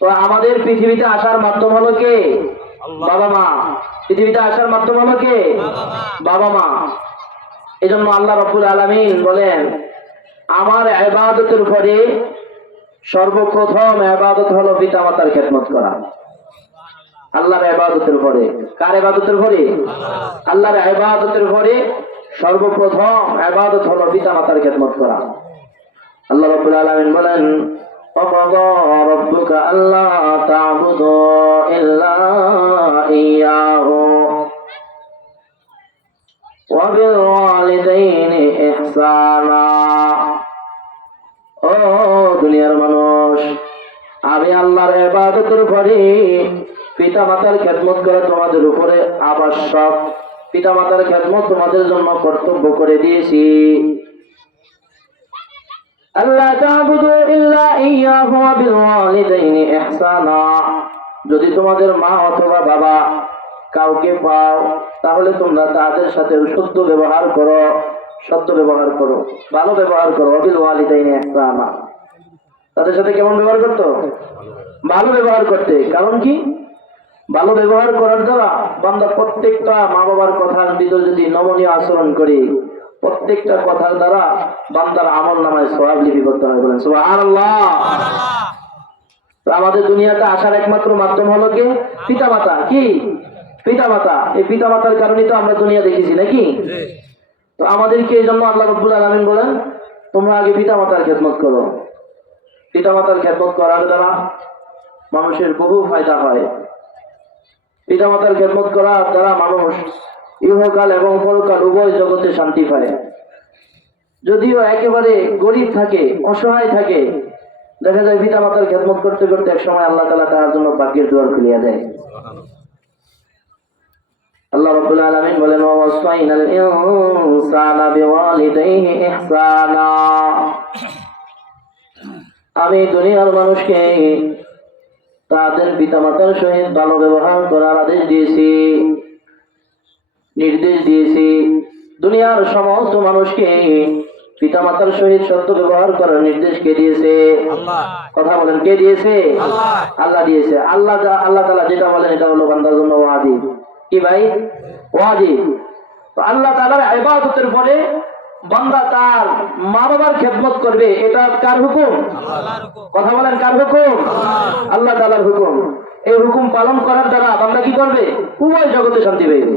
তো আমাদের পৃথিবীতে আসার মাধ্যম হলো কে? বাবা মা। পৃথিবীতে আসার মাধ্যম হলো কে? বাবা মা। এজন্য আল্লাহ রাব্বুল আলামিন বলেন, আমার ইবাদতের পরে সর্বপ্রথম ইবাদত হলো পিতামাতার খেদমত করা। আল্লাহর ইবাদতের পরে, কার ইবাদতের পরে? আল্লাহর ইবাদতের পরে সর্বপ্রথম ইবাদত হলো পিতামাতার খেদমত করা। আল্লাহ রাব্বুল আলামিন বলেন, وَقَضَى رَبُّكَ أَلَّا تَعْبُدُوا إِلَّا إِيَّاهُ وَبِالْوَالِدَيْنِ إِحْسَانًا। ও দুনিয়ার মানুষ, আমি আল্লাহর ইবাদতের পরে পিতামাতার খেদমত করা তোমাদের উপরে আবশ্যক। পিতামাতার খেদমত তোমাদের জন্য কর্তব্য করে দিয়েছি। আল্লাহ তা'বুদু ইল্লা ইয়্যাহু ওয়া বিল ওয়ালিদাইনি ইহসানা। যদি তোমাদের মা অথবা বাবা কাউকে পাও, তাহলে তোমরা তাদের সাথে শুদ্ধ ব্যবহার করো, সত্য ব্যবহার করো, ভালো ব্যবহার করো। ওয়া বিল ওয়ালিদাইনি ইহসানা, তাদের সাথে কেমন ব্যবহার করতে? ভালো ব্যবহার করতে। কারণ কি? ভালো ব্যবহার করার দ্বারা বান্দা প্রত্যেকটা মা বাবার কথার ভিতর যদি নমনীয় আচরণ করে, প্রত্যেকটা কথার দ্বারা বান্দার আমল নামায় সওয়াব লিপিবদ্ধ হয়। বলেন সুবহানাল্লাহ। আমাদের দুনিয়াতে আসার একমাত্র মাধ্যম হলো কি? পিতামাতা। কি? পিতামাতা। এই পিতামাতার কারণে তো আমরা দুনিয়া দেখেছি, নাকি? তো আমাদেরকে এই জন্য আল্লাহ রাব্বুল আলামিন বলেন, তোমরা আগে পিতামাতার খেদমত করো। পিতামাতার খেদমত করার দ্বারা মানুষের বহু ফায়দা হয়। পিতামাতার খেদমত করার দ্বারা মানুষ ইহকাল এবং পরকাল উভয় জগতে শান্তি পায়। যদিও একেবারে গরিব থাকে, অসহায় থাকে, দেখা যায় পিতামাতার খেদমত করতে করতে এক সময় আল্লাহ তাআলা তার জন্য ভাগ্যের দুয়ার খুলিয়ে দেয়। আল্লাহ রাব্বুল আলামিন বলেন, ওয়াসাইনাল ইনসানা বিওয়ালিদাইহি ইহসানা। আমি দুনিয়ার মানুষকে তাদের পিতামাতার সহিত ভালো ব্যবহার করার আদেশ দিয়েছি, নির্দেশ দিয়েছি। দুনিয়ার সমস্ত মানুষকে পিতামাতার সহিত সত্য ব্যবহার করার নির্দেশ কে দিয়েছে? আল্লাহ। কথা বলেন, কে দিয়েছে? আল্লাহ দিয়েছে। আল্লাহ তাআলা যেটা বলেন এটা হলো বান্দার জন্য ওয়াজিব। কি ভাই? ওয়াজিব। তো আল্লাহ তাআলার ইবাদতের পরে বান্দা তার মা বাবার খেদমত করবে, এটা কার হুকুম? আল্লাহর হুকুম। কথা বলেন, কার হুকুম? আল্লাহ তাআলার হুকুম। এই হুকুম পালন করার দ্বারা বান্দা কি করবে? উভয় জগতে শান্তি পাবে।